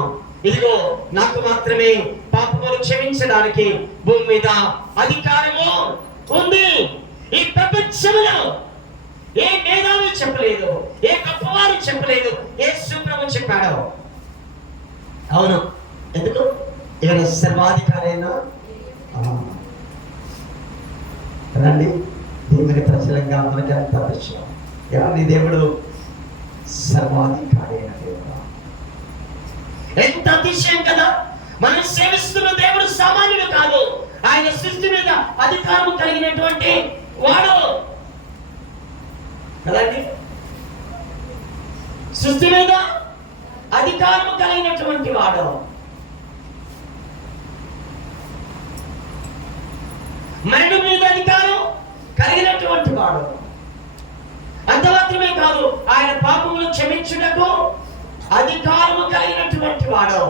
ఇదిగో నాకు మాత్రమే పాపములు క్షమించడానికి భూమి మీద అధికారము ఉంది. ఈ ప్రపంచంలో ఏ మేధావి చెప్పలేదు, ఏ గొప్పవారు చెప్పలేదు, యేసు ప్రభు చెప్పాడు. అవును, ఎందుకు? ఈయన సర్వాధికారైనా రండి. దేవుని ప్రజలంగా మనకి అంత విషయం. ఎవరి దేవుడు? సర్వాధికారి అయిన దేవుడు. ఎంత అతిశయం కదా! మనం సేవిస్తున్న దేవుడు సామాన్యుడు కాదు. ఆయన సృష్టి మీద అధికారం కలిగినటువంటి వాడు కదండి. సృష్టి మీద అధికారం కలిగినటువంటి వాడు. మరణం మీద అధికారం కలిగినటువంటి వాడు. అంత మాత్రమే కాదు, ఆయన పాపములు క్షమించుటకు అధికారము కలిగినటువంటి వాడు.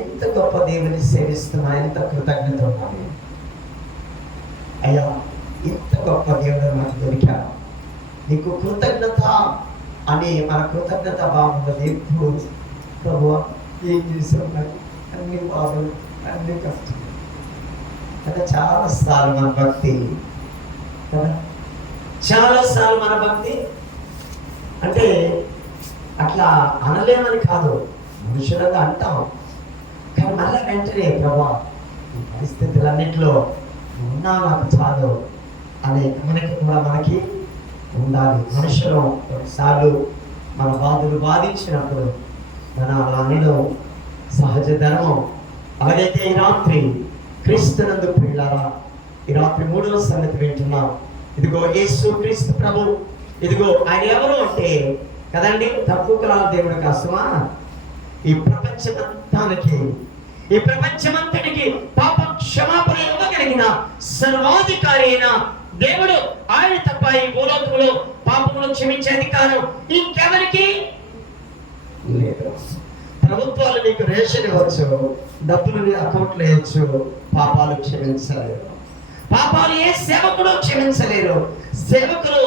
ఎంత గొప్ప దేవుని సేవిస్తున్నా ఎంత కృతజ్ఞత ఉండాలి. అయ్యా, ఎంత గొప్ప దేవుడు మనకు దొరికాడు. నీకు కృతజ్ఞత అని మన కృతజ్ఞత బాగుంటుంది. ప్రభు ఏం చేసావు, నాకు అన్ని బాధలు, అన్ని కష్టాలు. అంటే చాలాసార్లు మన భక్తి కదా, చాలాసార్లు మన భక్తి అంటే అట్లా అనలేమని కాదు, మనుషులుగా అంటాం. కానీ మళ్ళీ వెంటనే ప్రభా ఈ పరిస్థితులన్నింటిలో ఉన్నా నాకు చాలు అనే గమనిక కూడా మనకి ఉండాలి. మనుషులు కొన్నిసార్లు మన బాధలు బాధించినప్పుడు మన అనడం సహజ ధర్మం. అలాగైతే ఈ రాత్రి క్రీస్తునందు ప్రియులారా, ఈ రాత్రి మూడవ సంగతి వింటున్నాం. ఇదిగో యేసు క్రీస్తు ప్రభు. ఇదిగో ఆయన ఎవరు అంటే కదండి, తక్కువ కులాల దేవుడు కాసుమా. ఈ ప్రపంచమంతటికి పాప క్షమాపణ ఇవ్వగలిగిన సర్వాధికారి అయిన దేవుడు. ఆయన తప్ప ఈ భూలోకంలో పాపములు క్షమించే అధికారం ఇంకెవరికి లేదు. ప్రభుత్వాలు నీకు రేషన్ ఇవ్వచ్చు, డబ్బులు నీ అకౌంట్లో వేయచ్చు, పాపాలు క్షమించలేరు. పాపాలు ఏ సేవకుడు క్షమించలేరు. సేవకులు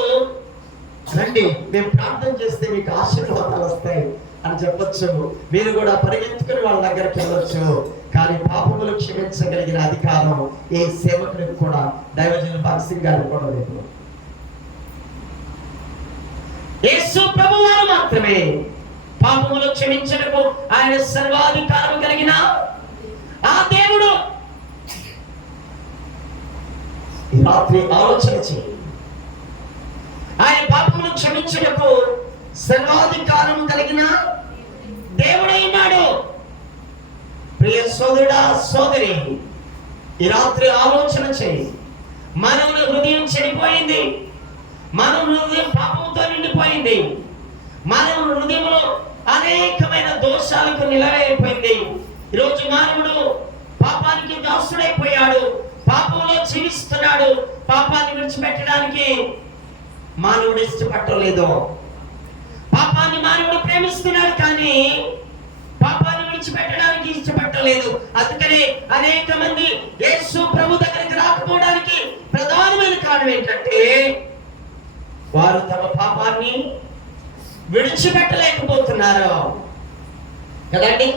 రండి, మేము ప్రార్థన చేస్తే మీకు ఆశీర్వాదాలు వస్తాయి అని చెప్పొచ్చు. మీరు కూడా పరిగెత్తుకుని వాళ్ళ దగ్గరికి వెళ్ళొచ్చు. కానీ పాపములు క్షమించగలిగిన అధికారం ఏ సేవకుడికి కూడా, దైవజనులు భక్సింగ్ గారికి కూడా లేదు. యేసు ప్రభువారు మాత్రమే పాపములు క్షమించటకు ఆయన సర్వాధికారం కలిగిన ఆ దేవుడు. ఈ రాత్రి ఆలోచన చేయి. ఆయన పాపములు క్షమించటకు సర్వాధికారం కలిగిన దేవుడైనాడు. ప్రియ సోదరుడా, సోదరి, ఈ రాత్రి ఆలోచన చేయి. మానవుని హృదయం చెడిపోయింది. మానవుని హృదయం పాపంతో నిండిపోయింది. మానవుని హృదయంలో అనేకమైన దోషాలకు నిలవైపోయింది. ఈరోజు మానవుడు పాపానికి దాసుడైపోయాడు. పాపంలో జీవిస్తున్నాడు. పాపాన్ని విడిచిపెట్టడానికి మానవుడు ఇష్టపడలేదు. పాపాన్ని మానవుడు ప్రేమిస్తున్నాడు, కానీ పాపాన్ని విడిచిపెట్టడానికి ఇష్టపడలేదు. అందుకనే అనేక మంది యేసు ప్రభు దగ్గరికి రాకపోవడానికి ప్రధానమైన కారణం ఏంటంటే వారు తమ పాపాన్ని విడిచిపెట్టలేకపోతున్నారు కదండి.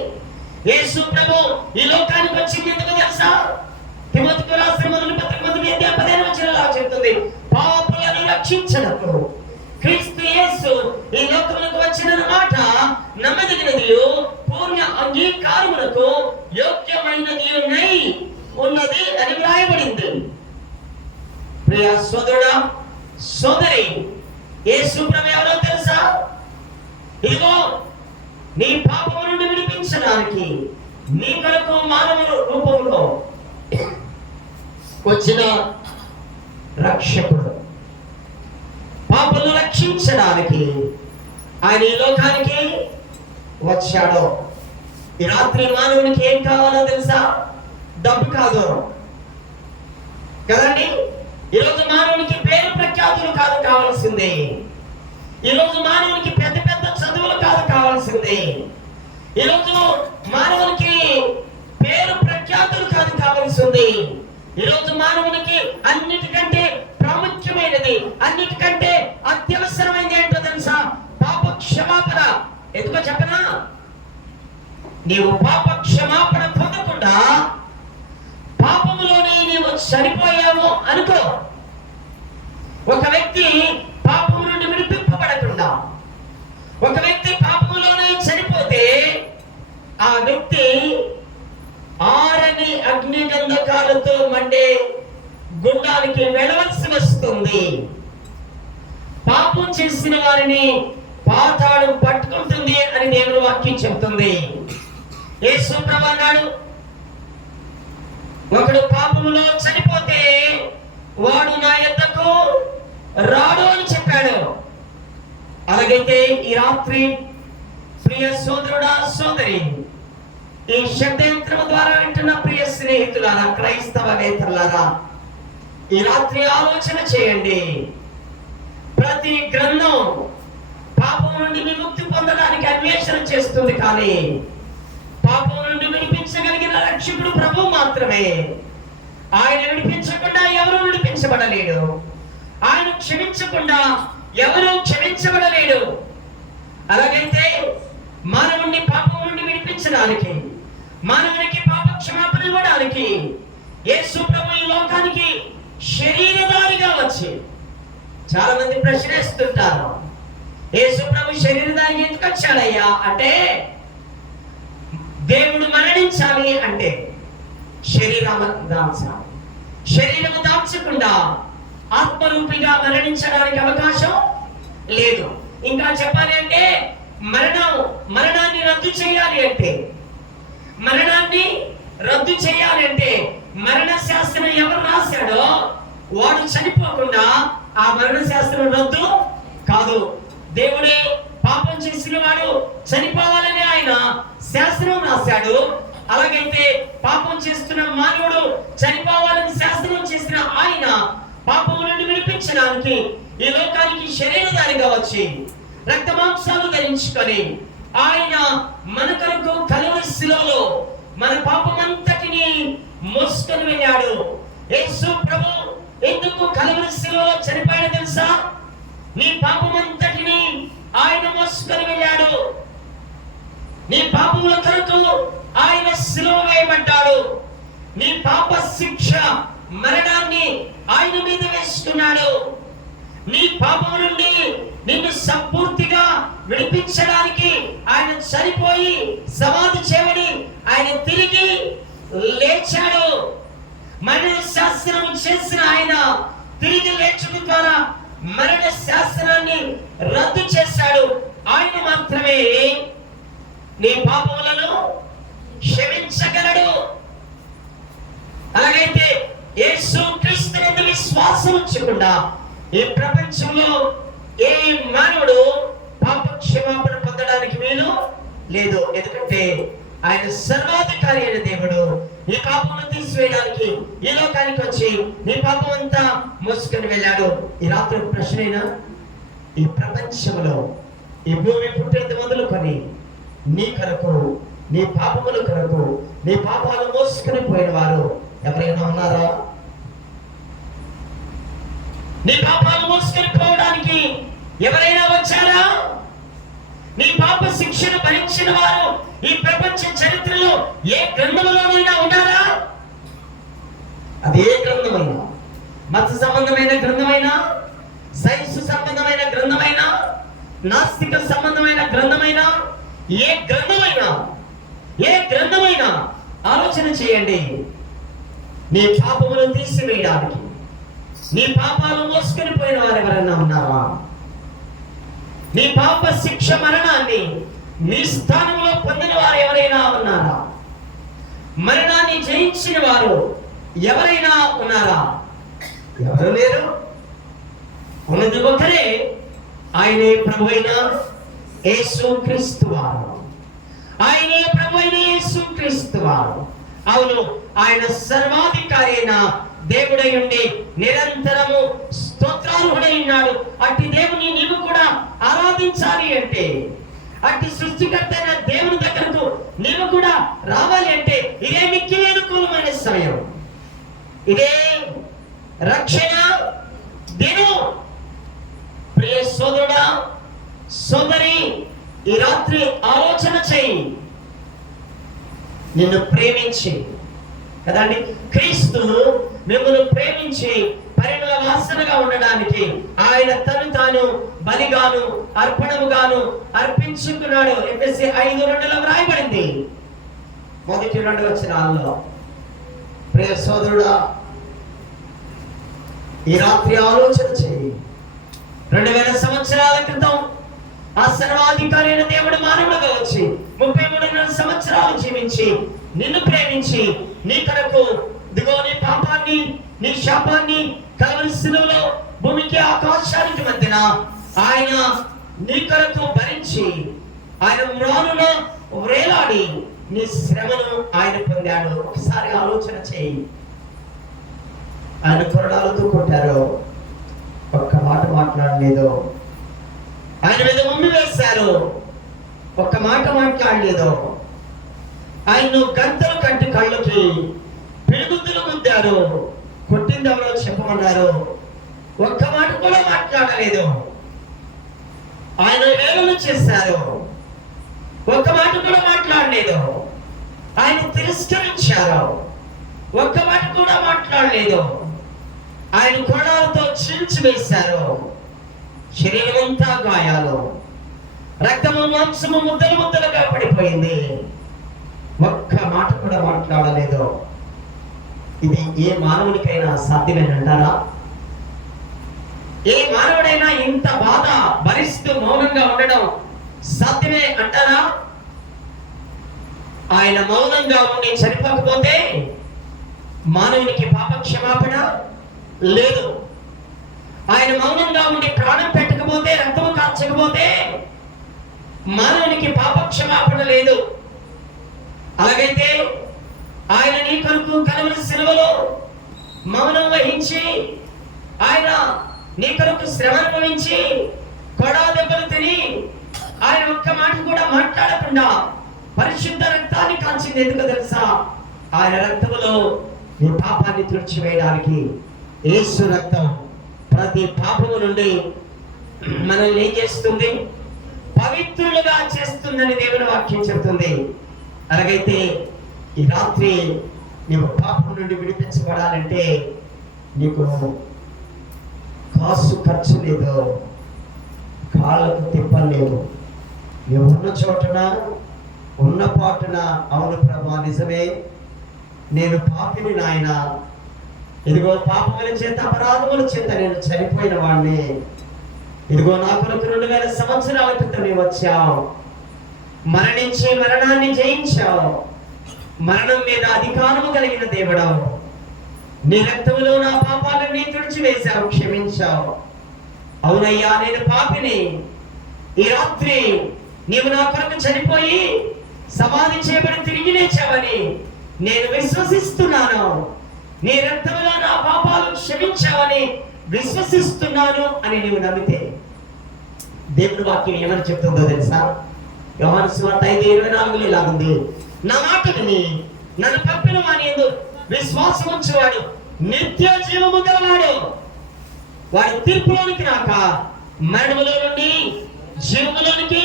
యేసు ప్రభు ఈ లోకానికి వచ్చింది ఎందుకు తెలుసా? తిమోతికి రాసిన మొదటి పత్రిక 1:15 చెప్తుంది, పాపులను రక్షించడకు క్రీస్తు యేసు ఈ లోకములకు వచ్చిన మాట నమ్మదగినది, పూర్ణ అంగీకారములకు యోగ్యమైనది ఉన్నది అని వ్రాయబడింది. ప్రియ సోదరుడా, సోదరి, యేసు ప్రభు ఎవరో తెలుసా? ఇదిగో నీ పాపము నుండి విడిపించడానికి నీ కొరకు మానవ రూపంలో వచ్చిన రక్షకుడు. పాపలను రక్షించడానికి ఆయన ఈ లోకానికి వచ్చాడు. ఈ రాత్రి మానవునికి ఏం కావాలో తెలుసా? డబ్బు కాదు కదండి. ఈరోజు మానవునికి పేరు ప్రఖ్యాతులు కాదు కావాల్సిందే. ఈరోజు మానవునికి పెద్ద పెద్ద చదువులు కాదు కావాల్సిందే. ఈరోజు మానవునికి పేరు ప్రఖ్యాతులు కాదు కావాల్సింది. ఈరోజు మానవునికి అన్నిటికంటే ప్రాముఖ్యమైనది, అన్నిటికంటే అత్యవసరమైనది ఏంటో తెలుసా? పాప క్షమాపణ. ఎందుకో చెప్పనా? నీవు పాప క్షమాపణ పొందకుండా పాపములోనే నీవు చనిపోయావు అనుకో. ఒక వ్యక్తి పాపము నుండి విడిపింపబడకుండా ఒక వ్యక్తి పాపములోనే చనిపోతే ఆ వ్యక్తి ఆరని అగ్ని గంధకాలతో మండే గుండానికి వెళ్ళవలసి వస్తుంది. పాపం చేసిన వారిని పాతాళం పట్టుకుంటుంది అని దేవుని వాక్యం చెప్తుంది. యేసు ప్రభువు అన్నాడు, ఒకడు పాపములో చనిపోతే వాడు నా యొద్దకు రాడు అని చెప్పాడు. అలాగైతే ఈ రాత్రి ప్రియ సోదరుడా, సోదరి, ఈ శబ్దయంత్రం ద్వారా వింటున్న ప్రియ స్నేహితులారా, క్రైస్తవేతరులారా, ఈ రాత్రి ఆలోచన చేయండి. ప్రతి గ్రంథం పాపం నుండి విముక్తి పొందడానికి అన్వేషణ చేస్తుంది, కానీ పాపం నుండి విడిపించగలిగిన రక్షకుడు ప్రభువు మాత్రమే. ఆయన విడిపించకుండా ఎవరు విడిపించబడలేడు. ఆయన క్షమించకుండా ఎవరు క్షమించబడలేడు. అలాగైతే మానవుని పాపం నుండి విడిపించడానికి, మానవునికి పాప క్షమాపణ ఇవ్వడానికి యేసు ప్రభు ఈ లోకానికి శరీరధారిగా వచ్చి, చాలా మంది ప్రశ్నిస్తుంటారు, యేసు ప్రభు శరీరధారిగా ఎందుకు వచ్చాడయ్యా అంటే, దేవుడు మరణించాలి అంటే శరీరము దాల్చకుండా ఆత్మరూపిగా మరణించడానికి అవకాశం లేదు. ఇంకా చెప్పాలి అంటే మరణాన్ని రద్దు చేయాలి అంటే, మరణ శాస్త్రం ఎవరు రాశాడో వాడు చనిపోకుండా ఆ మరణ శాస్త్రం రద్దు కాదు. దేవుడే పాపం చేసిన వాడు చనిపోవాలని ఆయన శాస్త్రం రాశాడు. అలాగైతే పాపం చేస్తున్న మానవుడు చనిపోవాలని శాస్త్రం చేసిన ఆయన పాపం నుండి విడిపించడానికి ఈ లోకానికి శరీరధారిగా వచ్చి రక్త మాంసాలు ధరించుకొని ఆయన మన కొరకు కలువరి శిలువలో మన పాపమంతటిని మోసుకొని వెళ్ళాడు. యేసు ప్రభు ఎందుకు కలువరి శిలువలో చనిపోయాడో తెలుసా? నీ పాపమంతటిని ఆయన మోసుకొని వెళ్ళాడు. నీ పాపముల కొరకు ఆయన శిలువ వేయబడ్డాడు. నీ పాప శిక్ష మరణాన్ని ఆయన మీద వేసుకున్నాడు. నీ పాపం నుండి నిన్ను సంపూర్తిగా విడిపించడానికి ఆయన చనిపోయి సమాధి చేయబడి ఆయన తిరిగి లేచాడు. మరణ శాస్త్రం చేసిన ఆయన తిరిగి లేచుట ద్వారా మరణ శాస్త్రాన్ని రద్దు చేశాడు. ఆయన మాత్రమే నీ పాపములను క్షమించగలడు. అలాగైతే యేసు క్రీస్తునందు విశ్వాసం ఉంచకుండా ఈ ప్రపంచంలో ఏ మానవుడు పాప క్షమాపణ పొందడానికి వీలు లేదు. ఎందుకంటే ఆయన సర్వాధికారి అయిన దేవుడు ఈ పాపమును తీసివేయడానికి ఈ లోకానికి వచ్చి నీ పాపం అంతా మోసుకొని వెళ్ళాడు. ఈ రాత్రి ప్రశ్నైనా, ఈ ప్రపంచంలో ఈ భూమి పుట్టినది మొదలుకొని నీ కొరకు, నీ పాపముల కొరకు, నీ పాపాలు మోసుకొని పోయిన వారు ఎవరైనా ఉన్నారా? నీ పాపాలు మోసుకొని పోవడానికి ఎవరైనా వచ్చారా? నీ పాప శిక్షను భరించిన వారు ఈ ప్రపంచ చరిత్రలో ఏ గ్రంథంలోనైనా ఉన్నారా? అది ఏ గ్రంథమైనా, మత సంబంధమైన గ్రంథమైనా, సైన్స్ సంబంధమైన గ్రంథమైనా, నాస్తిక సంబంధమైన గ్రంథమైనా, ఏ గ్రంథమైనా ఆలోచన చేయండి. నీ పాపములు తీసివేయడానికి, నీ పాపాలు మోసుకొని పోయిన వారు ఎవరైనా ఉన్నారా? నీ పాప శిక్ష మరణాన్ని నీ స్థానంలో పొందిన వారు ఎవరైనా ఉన్నారా? మరణాన్ని జయించిన వారు ఎవరైనా ఉన్నారా? ఎవరు లేరు. ఉన్నది ఒకరే, ఆయనే ప్రభువైన యేసుక్రీస్తు వారు. ఆయనే ప్రభువైన యేసుక్రీస్తు వారు. అవును, ఆయన సర్వాధికారి అయిన దేవుడై ఉండి నిరంతరము స్తోత్రార్హుడై ఉన్నాడు. అట్టి దేవుని నీవు కూడా ఆరాధించాలి అంటే, అట్టి సృష్టికర్త అయిన దేవుని దగ్గరకు నీవు కూడా రావాలి అంటే ఇదే మిక్కిలి అనుకూలమైన సమయం. ఇదే రక్షణ దినం. ప్రియ సోదరుడా, సోదరి, ఈ రాత్రి ఆలోచన చేయి. నిన్ను ప్రేమించి కదండి, క్రీస్తు మిమ్మల్ని ప్రేమించి పరిమళ వాసనగా ఉండడానికి ఆయన తను తాను బలిగాను అర్పణముగాను అర్పించుకున్నాడు. ఎఫెసీ 5:2 వ్రాయబడింది, మొదటి 2 వచనాల్లో. ప్రియ సోదరుడా, ఈ రాత్రి ఆలోచన చేయి. 2000 సంవత్సరాల క్రితం ఆ సర్వాధికారి అయిన దేవుడు మానవుడుగా వచ్చి 33 సంవత్సరాలు జీవించి నిన్ను ప్రేమించి నీ కొరకు ఇదిగో నీ పాపాన్ని, నీ శాపాన్ని కల్వరి శిలువలో భూమికి ఆకాశానికి మధ్యన ఆయన నీ కొరకు భరించి ఆయన మ్రానులో వ్రేలాడి నీ శ్రమను ఆయన పొందాడు. ఒకసారి ఆలోచన చేయి. ఆయన కొరడాలతో కొట్టారు, ఒక్క మాట మాట్లాడలేదు. ఆయన మీద ఉమ్మి వేశారు, ఒక్క మాట మాట్లాడలేదు. ఆయన్ను గంతలు కట్టి కళ్ళకి పిడుగుద్దులు గుద్దారు, కొట్టింది ఎవరో చెప్పమన్నారు, ఒక్క మాట కూడా మాట్లాడలేదు. ఆయన వేలను చేశారు, ఒక్క మాట కూడా మాట్లాడలేదు. ఆయన తిరస్కరించారు, ఒక్క మాట కూడా మాట్లాడలేదు. ఆయన కొడాలతో చీల్చి వేశారు, శరీరం అంతా గాయాలు, రక్తము మాంసము ముద్దలు ముద్దలుగా పడిపోయింది, ఒక్క మాట కూడా మాట్లాడలేదు. ఇది ఏ మానవునికైనా సాధ్యమేనంటారా? ఏ మానవుడైనా ఇంత బాధ భరిస్తూ మౌనంగా ఉండడం సాధ్యమే అంటారా? ఆయన మౌనంగా ఉండి చనిపోకపోతే మానవునికి పాప క్షమాపణ లేదు. ఆయన మౌనంగా ఉండి ప్రాణం పెట్టకపోతే, రక్తము కాల్చకపోతే మానవునికి పాప క్షమాపణ లేదు. అలాగైతే ఆయన నీ కొరకు కల్వరి శిలువలో మౌనం వహించి, ఆయన నీ కొరకు శ్రమ అనుభవించి, కొడా దెబ్బలు తిని, ఆయన ఒక్క మాట కూడా మాట్లాడకుండా పరిశుద్ధ రక్తాన్ని కాల్చింది. ఎందుకు తెలుసా? ఆయన రక్తములో నీ పాపాన్ని తుడిచివేయడానికి. యేసు రక్తం ప్రతి పాపము నుండి మనల్ని ఏం చేస్తుంది? పవిత్రులుగా చేస్తుందని దేవుని వాక్యం చెబుతుంది. అలాగైతే ఈ రాత్రి నీవు పాపం నుండి విడిపించబడాలంటే నీకు కాసు ఖర్చు లేదు, కాళ్ళకు తిప్పలేదు. నువ్వు ఉన్న చోటున ఉన్న పాటున, అవును ప్రభా నిజమే, నేను పాపిని నాయన, ఇదిగో పాపముల చేత అపరాధముల చేత నేను చనిపోయిన వాడిని, ఇదిగో నా కొరకు 2000 సంవత్సరాల క్రితం నీవు వచ్చావు, మరణించి మరణాన్ని జయించావు, మరణం మీద అధికారము కలిగిన దేవుడవు. నీ రక్తములో నా పాపాలన్నీ తుడిచివేశావు, క్షమించావు. అవునయ్యా, నేను పాపిని. ఈ రాత్రి నీవు నా కొరకు చనిపోయి సమాధి చేయబడి తిరిగి లేచావని నేను విశ్వసిస్తున్నాను. నీ రక్తములో నా పాపాలు క్షమించావని విశ్వసిస్తున్నాను అని నీవు నమ్మితే దేవుని వాక్యం ఏమని చెప్తుందో తెలుసా? యోహాను సువార్త 5:24 ఇలాగుంది, నా మాట విని నన్ను పంపిన వాని యందు విశ్వాసం ఉంచువాడు నిత్య జీవము గలవాడు. వాడు తీర్పులోనికి రాక మరణములో నుండి జీవములోనికి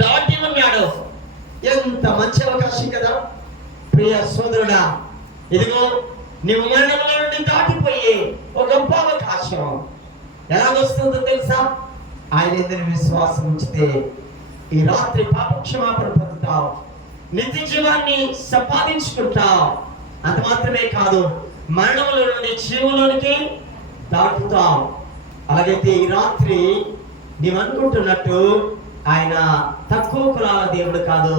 దాటి ఉన్నాడు. ఎంత మంచి అవకాశం కదా ప్రియ సోదరుడా. ఇదిగో నీవు మరణంలో నుండి దాటిపోయి ఒక గొప్ప అవకాశం. ఎలాగొస్తుందో తెలుసా? ఆయన ఎదురు విశ్వాసం ఉంచితే ఈ రాత్రి పాపక్షమాపణ పొందుతావు, నిత్య జీవాన్ని సంపాదించుకుంటావు. అంత మాత్రమే కాదు, మరణంలో నుండి జీవంలోనికి దాటుతావు. అలాగైతే ఈ రాత్రి నీవు అనుకుంటున్నట్టు ఆయన తక్కువ కులాల దేవుడు కాదు,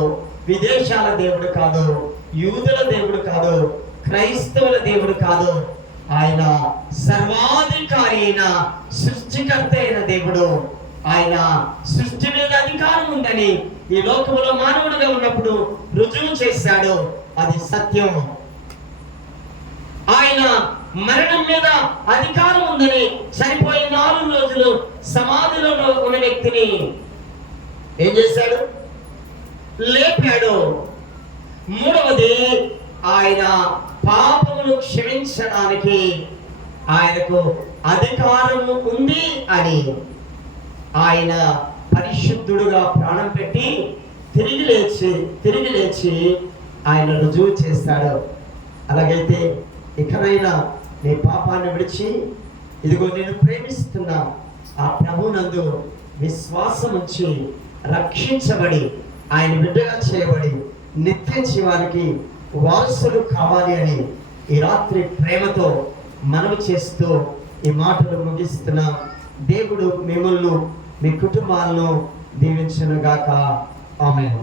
విదేశాల దేవుడు కాదు, యూదుల దేవుడు కాదు, క్రైస్తవుల దేవుడు కాదు. ఆయన సర్వాధికారి అయిన సృష్టికర్త అయిన దేవుడు. ఆయన సృష్టి మీద అధికారం ఉందని ఈ లోకంలో మానవుడిగా ఉన్నప్పుడు రుజువు చేశాడు. అది సత్యం. ఆయన మరణం మీద అధికారం ఉందని చనిపోయిన 4 రోజులు సమాధిలో ఉన్న వ్యక్తిని ఏం చేశాడు? లేపాడు. మూడవది, ఆయన పాపమును క్షమించడానికి ఆయనకు అధికారము ఉంది అని ఆయన పరిశుద్ధుడుగా ప్రాణం పెట్టి తిరిగి లేచి ఆయన రుజువు చేస్తాడు. అలాగైతే ఇకనైనా నీ పాపాన్ని విడిచి ఇదిగో నేను ప్రేమిస్తున్నా ఆ ప్రభునందు విశ్వాసం ఉంచి రక్షించబడి ఆయన బిడ్డగా చేయబడి నిత్య జీవానికి వారసులు కావాలి అని ఈ రాత్రి ప్రేమతో మనవి చేస్తూ ఈ మాటలు ముగిస్తున్నా. దేవుడు మిమ్మల్ని మీ కుటుంబాలను దీవించునుగాక. ఆమేన్.